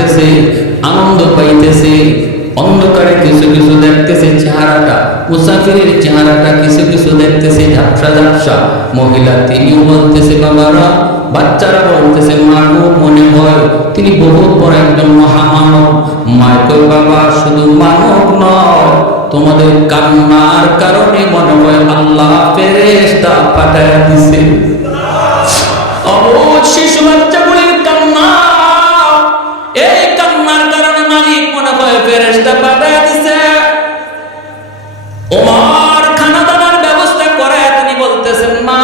হাসতেছে আনন্দ পাইতেছে, অন্ধকারে কিছু কিছু দেখতেছে চেহারাটা, মুসাফিরের চেহারাটা কিছু কিছু দেখতেছে ঝাপসা ঝাপসা। মহিলা তিনিও বলতেছে, বাবারা, বাচ্চারা বলতেছে, মা গো, মনে হয় তিনি বহুত বড় একজন মহামানব। মায় কই বাবা, শুধু মানব নয়, তোমাদের কান্নার কারণে মনে হয় আল্লাহ ফেরেশতা পাঠায় দিছে। অবুঝ শিশু ফেরেশতা পাঠায় দিছে। ওমর খানা দানার ব্যবস্থা করে তিনি বলতেছেন, মা,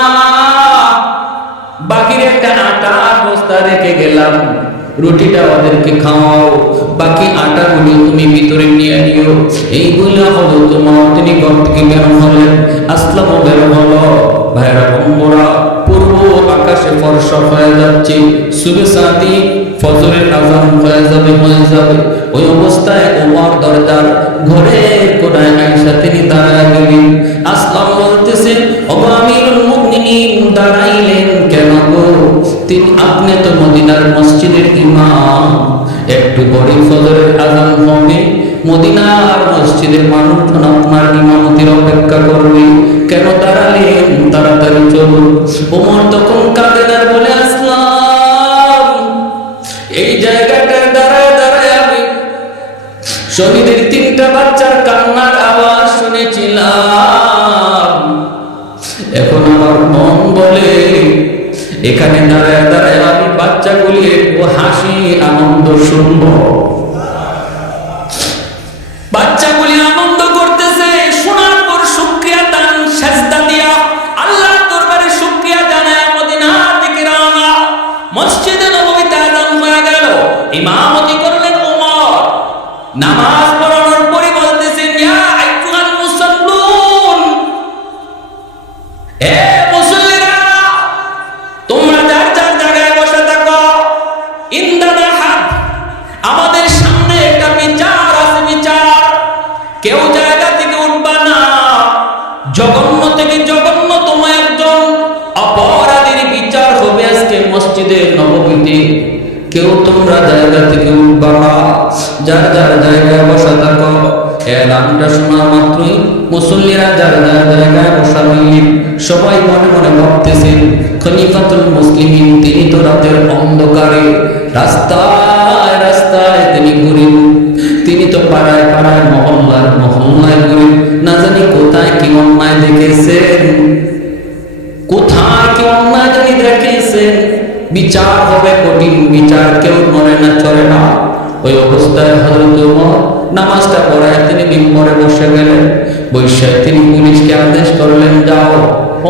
বাকির একটা আটার বস্তা রেখে গেলাম। রুটিটা ওদেরকে খাওয়াও। বাকি আটাগুলি তুমি ভিতরে নিয়ে নিও। এইগুলো হলো তোমার। তিনি ঘর থেকে বের হলেন। আসলামও বের হলো। ভাইরা বন্ধুরা, পূর্ব আকাশে ফর্সা হয়ে যাচ্ছে। শুভে সাথী, ফজরের আজান হয়ে যাবে হয়ে যাবে। ওই অবস্থায় ওমর দরজার ঘরে কোনায় আয়েশা তিনি দাঁড়ায় গেলেন। আসলাম বলতেছেন ওগো আমিরুল মুমিনিন দাঁড়াইলেন কেন গো? তিনি আপনি তো মদিনার মসজিদের ইমাম। একটু পরে ফজরের আজান হবে। মদিনার মসজিদের মানুষজন আপনার ইমামতির অপেক্ষা করবে। কেন দাঁড়ালেন? তাড়াতাড়ি চলুন। ওমর তখন কাঁদেন এখানে দাঁড়ায় দাঁড়ায় আমি বাচ্চাগুলির হাসি আনন্দ শুনব। যার যার জায়গায় বসা থাকো এলানটা শোনা মাত্রই মুসল্লিরা যার যার জায়গায় বসা রইলেন সবাই মনে মনে ভাবতেছেন, খলিফাতুল মুসলিমিন তিনি তো রাতের অন্ধকারে। রাস্তায় রাস্তায় তিনি ঘুরেন। তিনি তো পাড়ায় পাড়ায় মহল্লার মহল্লায় ঘুরেন। না জানি কোথায় কি অন্যায় দেখেছেন। কোথায় কি অন্যায় জানি দেখেছেন? বিচার হবে কঠিন, বিচার কেউ মরে না চলে না। ওই অবস্থায় হজরত নামাজটা পড়ায় তিনি মিম্বরে বসে গেলেন। বৈশাখ তিনি পুলিশকে আদেশ করলেন, যাও,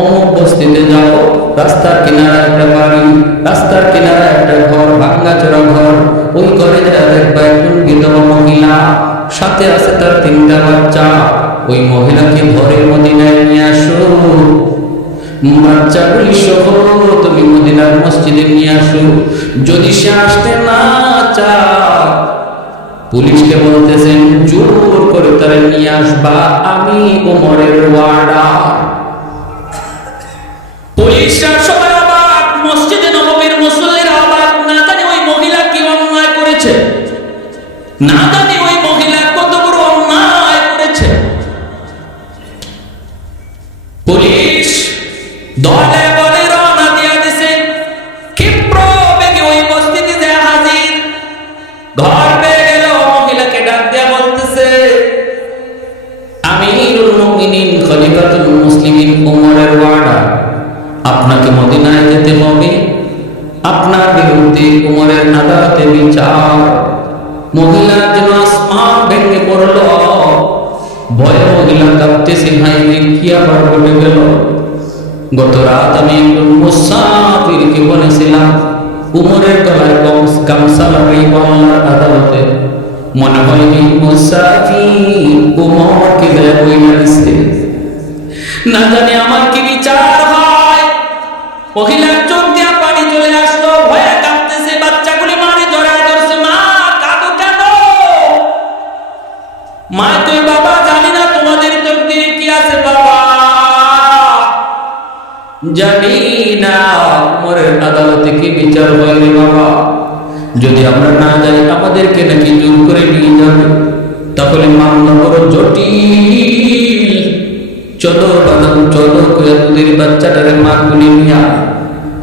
অমুক বস্তিতে যাও। রাস্তার কিনারা একটা বাড়ি, রাস্তার কিনারা একটা ঘর ভাঙ্গাচোরা ঘর। ওই ঘরে যা দেখবা একজন বিধবা মহিলা, সাথে আছে তার তিনটা বাচ্চা। ওই মহিলাকে ঘরের মদিনায় নিয়ে আসো। বাচ্চাগুলি সহ তুমি মদিনার মসজিদে নিয়ে আসো। যদি সে আসতে না পুলিশকে বলতেছেন, জোর করে তারা নিয়ে আসবা, আমি ওমরের ওয়ার্ডার। পুলিশরা সবাই অবাক। মসজিদে নববীর মুসল্লিরা অবাক। না জানি ওই মহিলা কি অন্যায় না খলিফাতুল মুসলিমিন ওমরের ওয়ার্ডার আপনাকে মদিনায় যেতে হবে। আপনার বিরুদ্ধে ওমরের আদালতে বিচার। মহিলা যেন আসমান ভেঙে পড়ল। ভয়ে মহিলা কাঁপতেছে, ভাই কি আবার বলে গেল। গত রাত আমি একজন মুসাফিরকে বলেছিলাম, উমরের গলায় গম- গামছা লাগাই আল্লাহর আদালতে। মনে হয় এই মুসাফির উমরকে দেয় বই লাগিছে না জানি আমার কি বিচার হয়। মহিলার চোখ দিয়া পানি চলে আসলো, ভয়ে কাঁপতেছে বাচ্চাগুলি মারে, জড়ায় ধরছে, মা, কাঁদো কেন? মা তুই বাবা, জানি না তোমার আছে, বাবা। জানি না উমরের আদালতে কি বিচার হয় বাবা। যদি আমরা না যাই, আমাদেরকে নাকি জোর করে নিয়ে যাবে। তাহলে মামলা বড় জটিল। চলো, বাদাম চলো করে বাচ্চাটারে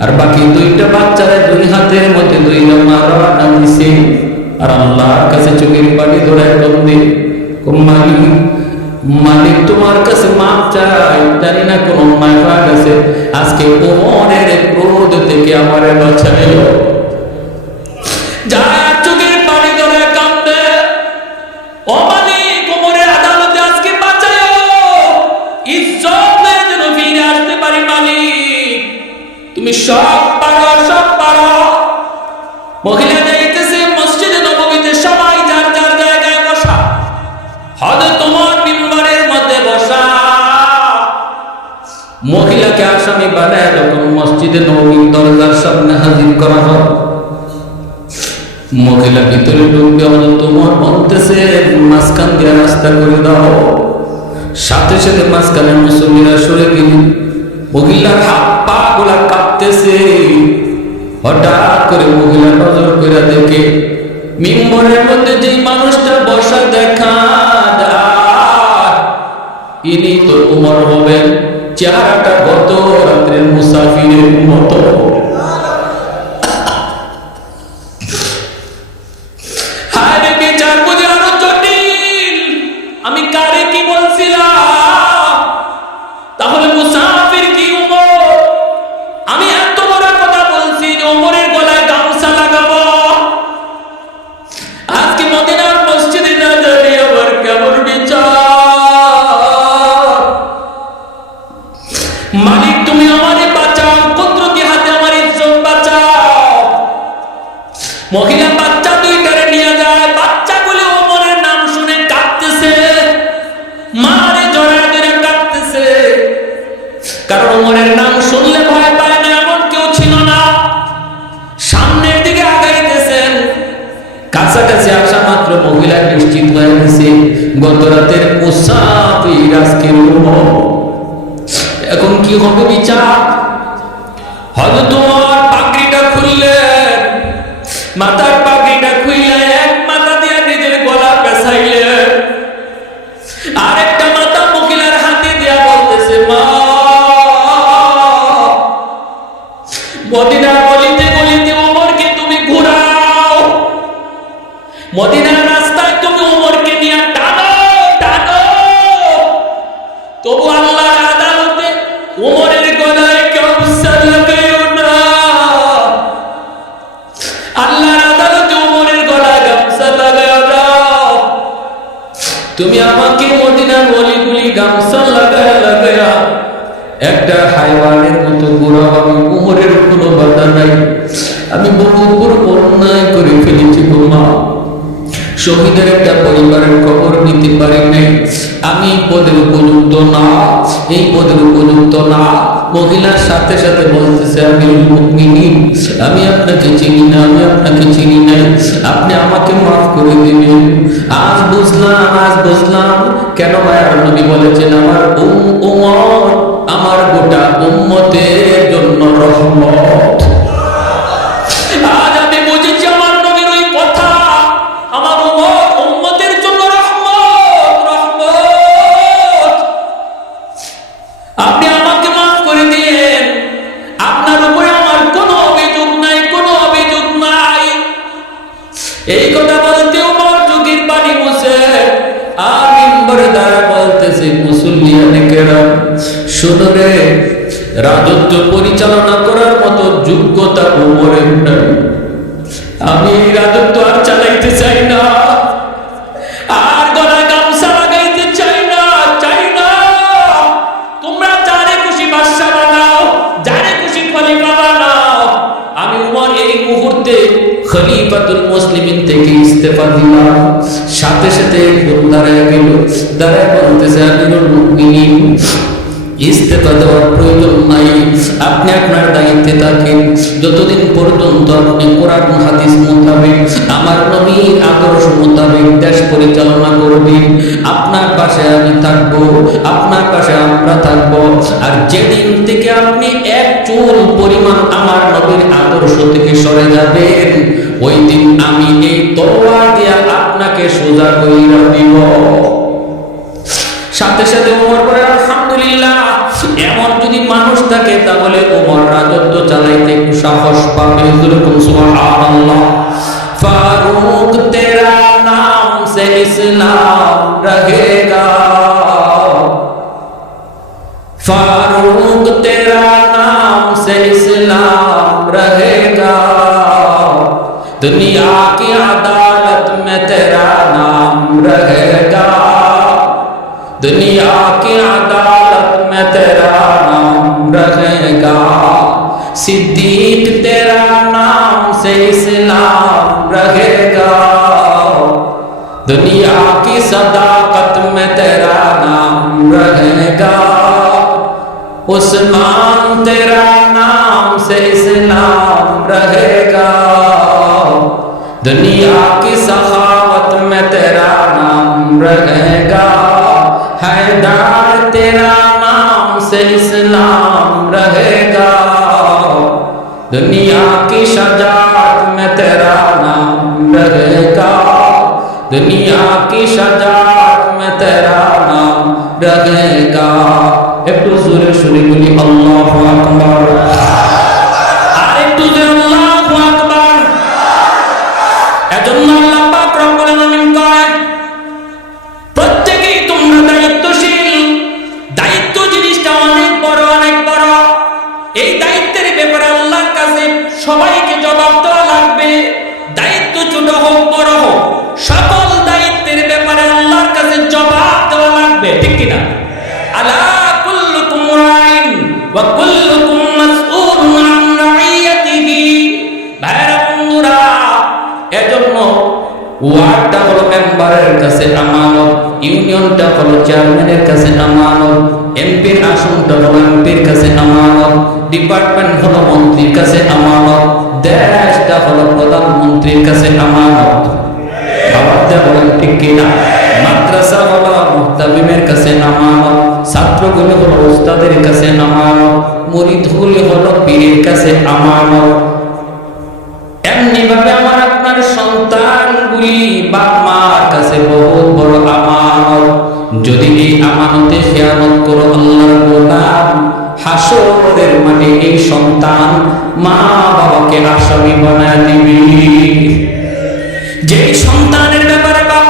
আর বাকি দুইটা বাচ্চারা দুই হাতের মধ্যে দুইটা মা রওনা দিছে। আর আল্লাহর কাছে চোখের পানি ধরায় বন্দে মালিক মালিক তোমার কাছে মাপ চাই জানি না কোন হয়ে গেছে আজকে ওমরের ক্রোধ থেকে আমারে বাঁচাইলো। যারা সব পারো সব পারো মহিলা যাইতেছে মসজিদে নবমীতে সবাই যার যার জায়গায় বসা। হয়তো তোমার মিম্বারের মধ্যে বসা। মহিলাকে আসামি বানায় যখন মসজিদে নবমীর দরজার সামনে হাজির করা হয়। মহিলা ভিতরে ঢুকবে হলো তোমার বলতেছে, মাঝখান দিয়ে রাস্তা করে দাও। সাথে সাথে মাঝখানে মুসল্লিরা সরে গেল মহিলার হাত পা গুলা কাঁপতেছে। হঠাৎ করে মহিলা নজর করে দেখে, মিম্বরের মধ্যে যে মানুষটা বসা দেখা ইনি তো উমর হবেন, চেহারাটা গত রাত্রের মুসাফিরের মতো। মহিলা বাচ্চা দুইটারে নিয়ে যায়। বাচ্চাগুলো ওমরের নাম শুনে কাঁদতেছে। মারে জড়ায় ধরে কাঁদতেছে। কারণ ওমরের নাম শুনলে ভয় পায় না, এমন কেউ ছিল না। সামনের দিকে আগাইতেছেন। কাছাকাছি আসা মাত্র মহিলা নিশ্চিত হয়ে গেছে গত রাতের মুসাফির এখন কি হবে বিচার? হয়তো তোমার শহীদের একটা পরিবারের খবর নিতে পারি নাই আমি পদের উপযুক্ত না, এই পদের উপযুক্ত না। মহিলার সাথে সাথে বলতেছে, আমি মুমিনিন আমি আপনাকে চিনি না, আমি আপনাকে চিনি নাই। আপনি আমাকে মাফ করে দিবেন। আজ বুঝলাম আজ বুঝলাম। কেন মায়ার নবী বলেছেন, আমার উম আমার গোটা উম্মতের জন্য রহমত। শুনো রে রাজত্ব পরিচালনা করার মতো যোগ্যতা উমরের যতদিন পর্যন্ত আপনি কোরআন হাদিস মোতাবেক, আমার নবীর আদর্শ মোতাবেক দেশ পরিচালনা করবেন আপনার পাশে আমি থাকব, আপনার পাশে আমরা থাকব। আর যেদিন থেকে আপনি এক চুল পরিমাণ আমার নবীর আদর্শ থেকে সরে যাবেন, ওই দিন আমি এই তলোয়ার দিয়া আপনাকে সোজা কইরা দিব। সাথে সাথে ওমর করে আলহামদুলিল্লাহ। এমন যদি মানুষ থাকে তাহলে ওমর রাজত্ব চালাইতে একটু সাহস পাবে যেরকম সুবহানাল্লাহ ফারুক তেরা নাম সে ইসলাম রহেগা फारूक तेरा नाम से इस्लाम रहेगा दुनिया की अदालत में तेरा नाम रहेगा दुनिया की अदालत में तेरा नाम रहेगा सिद्दीक तेरा नाम से इस्लाम रहेगा। दुनिया की सदाकत में तेरा नाम रहेगा। उस्मान तेरा नाम से इस्लाम रहेगा। दुनिया की सखावत में तेरा नाम रहेगा। हैदर तेरा से इस्लाम रहेगा। दुनिया की शजात में तेरा नाम रहेगा। दुनिया की सजात में तेरा नाम रहेगा। एक तो अल्लाह अकबर। ডিপার্টমেন্ট হলো মন্ত্রীর কাছে আমানত। দেশটা হলো প্রধানমন্ত্রীর কাছে আমানত। আমার আপনার সন্তানগুলি বাপ মার কাছে বহুত বড় আমানত। যদি এই আমানতে খেয়ানত করো হাসরের মাঠে এই সন্তান মা বাবাকে আসামি বানায় দিবি। যেই সন্তানের ব্যাপারে বাপ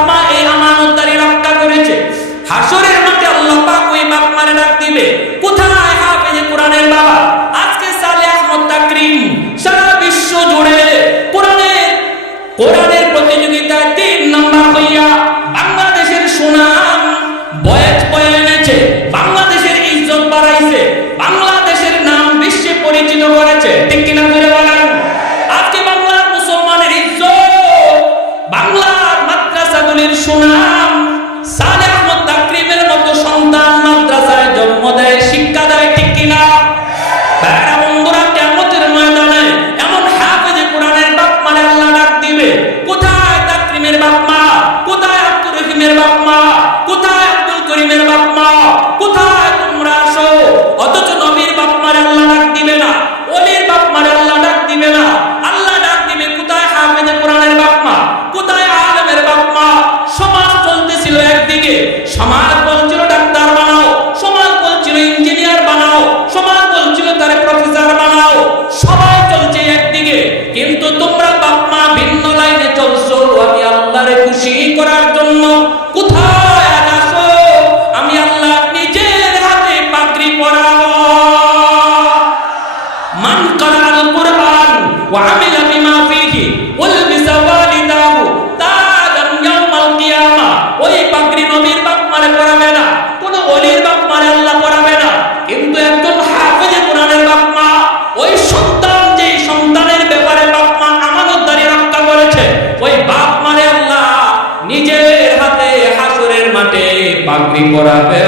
পাগড়ি পরাবে।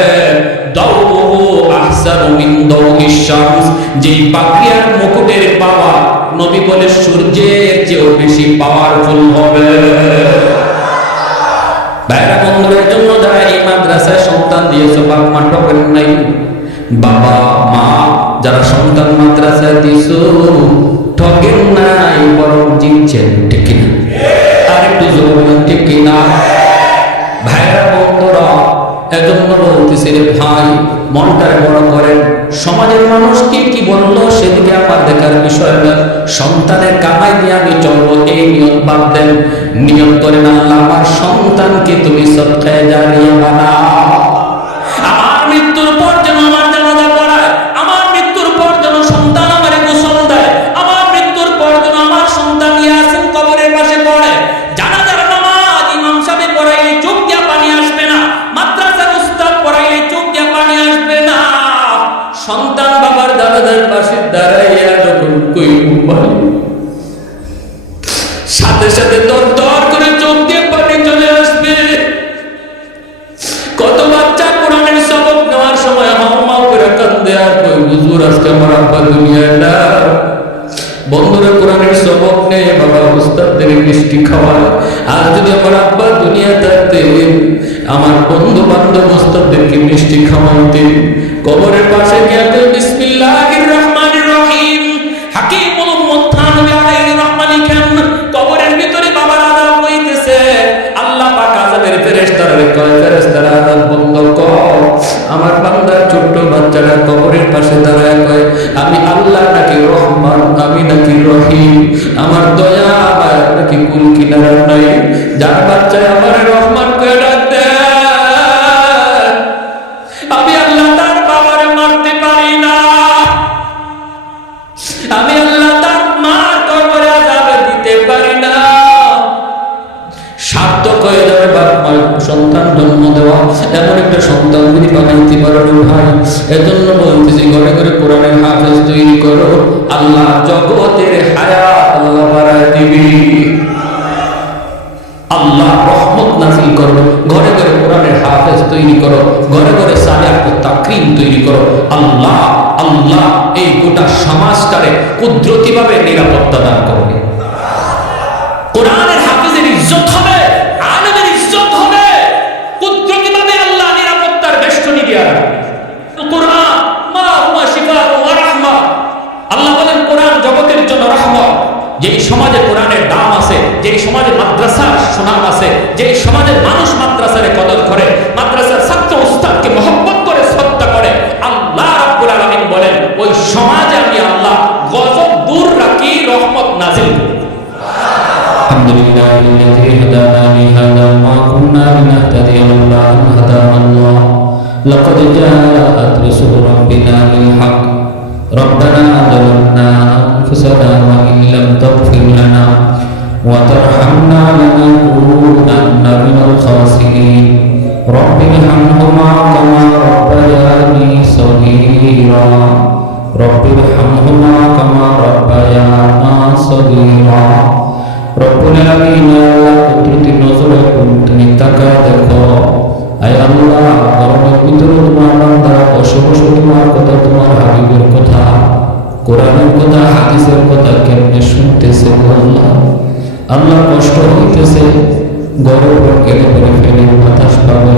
দাউহু আহসানু মিন দাউইশ শামস। যেই আর মুকুটের পাওয়া নবী বলে সূর্যের চেয়েও বেশি পাওয়ারফুল হবে। ভাইরা বন্ধুদের জন্য যারা এই মাদ্রাসায় সন্তান দিয়েছ, বাপ মা ঠকেন নাই। বাবা, মা, যারা সন্তান মাদ্রাসায় দিয়েছ, ঠকেন নাই, বরং জিতছেন, ঠিক কিনা? আর একটু জোরে ঠিক কিনা? ভাইরা বন্ধুরা এজন্য বলতেছি রে ভাই, মনটারে করেন। সমাজের মানুষ কি কি বলল? সেদিকে আমার দেখার বিষয় না সন্তানের কামাই দিয়ে আমি চলবো, এই নিয়ত বাদ দেন নিয়ত করেন আমার সন্তানকে তুমি সৎকায় জানিয়ে বানাও। করে কান্দে হুজুর আজকে আমার আব্বা দুনিয়ায় বন্ধুরা কোরআনের সবক নেই বাবা উস্তাদদের মিষ্টি খাওয়ায়। আর যদি আমার আব্বা দুনিয়া থাকতে আমার বন্ধু বান্ধব উস্তাদদেরকে মিষ্টি খাওয়াইতেন কবরের পাশে গিয়ে বিসমিল্লাহির রহমানির রহিম। হাকিমুল মুত্তানবি আলাইহির রহমানি খান। কবরের ভিতরে বাবার আযাব হইতেছে। আল্লাহ পাক আযাবের ফেরেশতারা কয়, ফেরেশতারা আযাব আমার বান্দার ছোট্ট বাচ্চারা কবরের পাশে দাঁড়ায় কয়, আমি আল্লাহ নাকি রহমান, আমি নাকি রহিম, আমার দয়া আমার নাকি কুল কিনারা নাই। যার বাচ্চায় আমার রহমান কয়ে রহমত যেই সমাজে কোরআনের দাম আছে যেই সমাজে মাদ্রাসার সুনাম আছে যেই সমাজের মানুষ মাদ্রাসারে কদর করে মাদ্রাসার ছাত্র উস্তাদকে মহব্বত করে শ্রদ্ধা করে আল্লাহ রাব্বুল আলামিন বলেন ওই সমাজে আমি আল্লাহ গজব দূর রাখি রহমত নাজিল করি الحمد لله الذي هدانا لهذا وما كنا لنهتدي لولا ان هدانا الله لقد جاءت رسل ربنا بالحق ربنا ظلمنا انفسنا وان لم تغفر لنا وترحمنا لنكونن من الخاسرين رب ارحمهما كما ربياني صغيرا رب ارحمهما كما ربيانا صغيرا রব্বুল আলামিন আল্লাহ কুদরতি নজরে তুমি তাকায় দেখো আয় আল্লাহ গরমের ভিতরে তোমার বান্দারা বসে বসে তোমার কথা তোমার হাবিবের কথা কোরআনের কথা, হাদিসের কথা কেমনে শুনতেছে আল্লাহ? আল্লাহ কষ্ট হইতেছে, গরম গেলে পরে ফেলে বাতাস পাবে।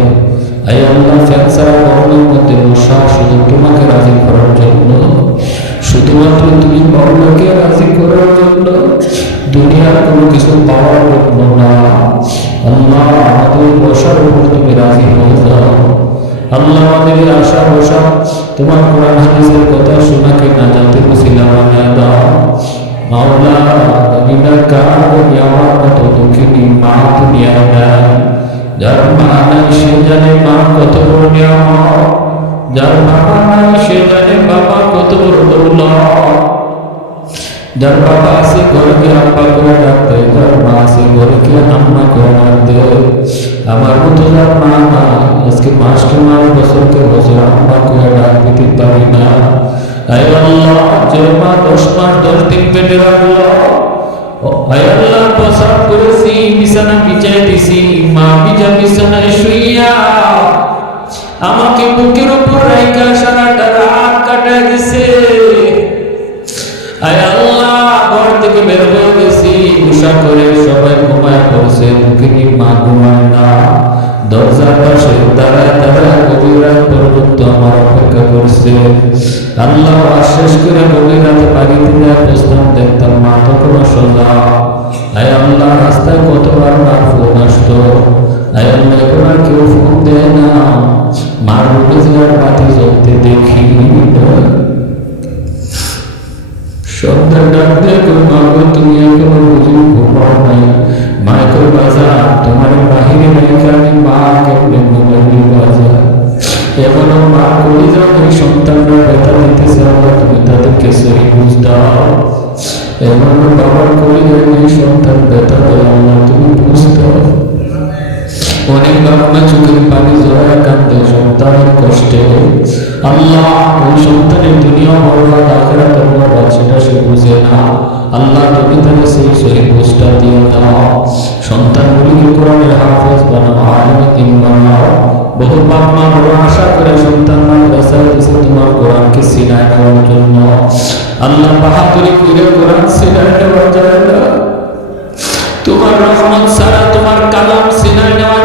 আয় আল্লাহ ফ্যানসারা গরমের মধ্যে বসা শুধু তোমাকে রাজি করার জন্য? শুধুমাত্র তুমি বর্ণকে রাজি করার জন্য? দুনিয়ার কোনো কিছু পাওয়ার জন্য না। আল্লাহ, আমাদের বসার উপর তুমি রাজি হয়ে যাও। আল্লাহ আশা বসা তোমার কোরআন হাদিসের কথা না জানতে দাও। মাওলা, নবীনা কার আমার মতো দুঃখিনী মা দুনিয়ায় নাই যার মা সে জানে কত বড় নিয়ামত। যার বাবা নাই বাবা কত বড় দৌলত। যার বাবা আছে করে ডাকতে যার মা আম্মা করে ডাকতে আমার মতো যার মা না আজকে মাসকে মাস বছরকে বছর আম্মা করে ডাক পারি না। দশ মাস দশ পেটে আয় আল্লাহ, প্রসাদ করেছি, বিছানা বিছাই দিছি, মা বিছা বিছানায় শুইয়া আমাকে বুকের উপর রাইকা সারাটা রাত কাটায় দিছে। আয় থেকে বের হয়ে গেছি। উষা করে সবাই ঘুমায় পড়ছে মুখিনি মা ঘুমায় না। দরজার পাশে দাঁড়ায় দাঁড়ায় গভীর রাত পর্যন্ত আমার অপেক্ষা করছে। আল্লাহ আশ্বাস করে গভীর রাতে বাড়িতে যায় প্রস্তাব দেখতাম, মা, তখন সোজা আয় আল্লাহ, রাস্তায় কতবার মার ফোন আসতো? আয় আল্লাহ, এখন আর কেউ ফোন দেয় না। মার রোজগার বাতি জ্বলতে দেখি। ডাক দেখো মাগো তুমি এখনও বুঝি ঘুমাও নাই মাইকেল বাজার তোমার বাহিরে রেখে আমি মা কেমনে ঘুমাইনি বাজার এখনও মা করি যাও এই সন্তানরা ব্যথা দিতেছে আল্লাহ তুমি তাদেরকে সহি বুঝ দাও এখনও বাবার করি যাও এই সন্তান ব্যথা দেয় আল্লাহ তুমি বুঝ অনেক বাবা চোখের পানি জড়ায় কান্দে সন্তানের কষ্টে আল্লাহ ওই সন্তানের দুনিয়া বড় আখেরা তোমার বাচ্চাটা সে বুঝে না। আল্লাহ তুমি তাকে সেই সহি বুঝটা দিয়ে দাও, সন্তানগুলিকে কোরআনের হাফেজ বানাও, আলমে দিন বানাও। বহু বাপ বড় আশা করে সন্তান মাদ্রাসায় দিছে তোমার কোরআনকে সিনায় নেওয়ার জন্য। আল্লাহ বাহাদুরি করে কোরআন সিনায় নেওয়া যায় না তোমার রহমত ছাড়া তোমার কালাম সিনায় নেওয়া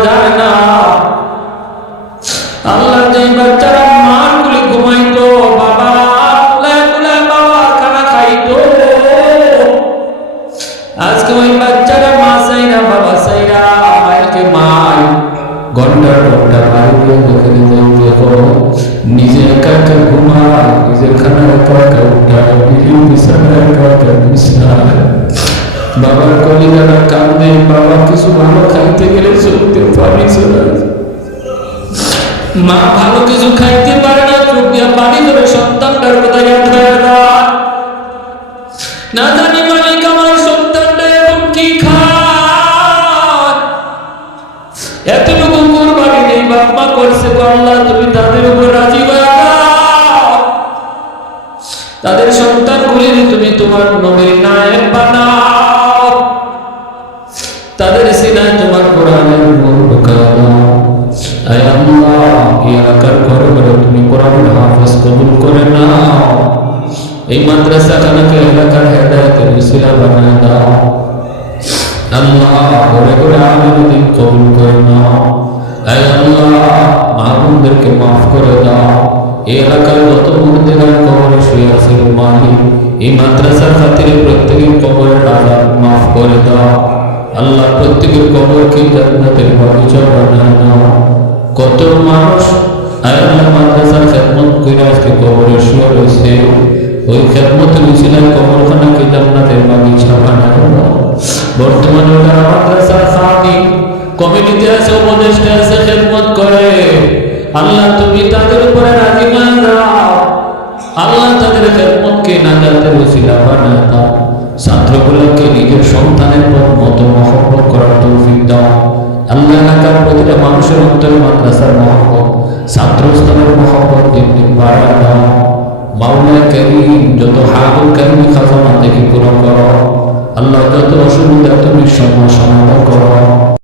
কলিজারা কান্দে ভালো খাইতে গেলে চলতে মা ভালো কিছু খাইতে পারে না পানি ধরে সন্তানটার। না। জানি আমার এতটুকু কোরবানি নেই, বাপ মা করছে আল্লাহ তুমি তাদের উপর রাজি যাও তাদের সন্তানগুলির তুমি তোমার নবীর নায়ক বানাও। তাদের সিনায় তোমার কোরআনের নূর ঢুকায় দাও আয় আল্লাহ এলাকার ঘরে ঘরে তুমি কোরআনের হাফেজ কবুল করে নাও। এই মাদ্রাসা খানাকে এলাকার হেদায়তের উসিলা বানায় দাও। আল্লাহ, ঘরে ঘরে আমির দিন কবুল করে নাও। আয় আল্লাহ মাহবুবদেরকে মাফ করে দাও। এই এলাকার যত মুর্দেগার কবরে শুয়ে আছে মালিক এই মাদ্রাসার খাতিরে প্রত্যেকের কবরের আজাব মাফ করে দাও। আল্লাহ প্রত্যেকের কবরকে জান্নাতের বাগিচা বানায় দাও। কত মানুষ আল্লাহ মাদ্রাসার খেদমত করে আজকে কবরে শুয়ে রয়েছে, ওই খেদমতের উচিলায় কবরখানাকে জান্নাতের বাগিচা বানায় দাও। বর্তমানে ওরা মাদ্রাসার খামি কমিটিতে আছে, উপদেষ্টা আছে, খেদমত করে। আল্লাহ তুমি তাদের উপরে রাজি হয়ে যাও আল্লাহ তাদের খেদমতকে নাজাতের উচিলা বানায় দাও। ছাত্রগুলোকে নিজের সন্তানের পর মতো মহব্বত করার তৌফিক দাও। আল্লাহ এলাকার প্রতিটা মানুষের অন্তরে মাদ্রাসার মহব্বত, ছাত্রস্থানের মহব্বত দিন দিন বাড়ায় দাও। মাওলা করিম যত হাবুল করিম খাজানা থেকে পূরণ করো। আল্লাহ যত অসুবিধা তুমি সময় সমাধান করো।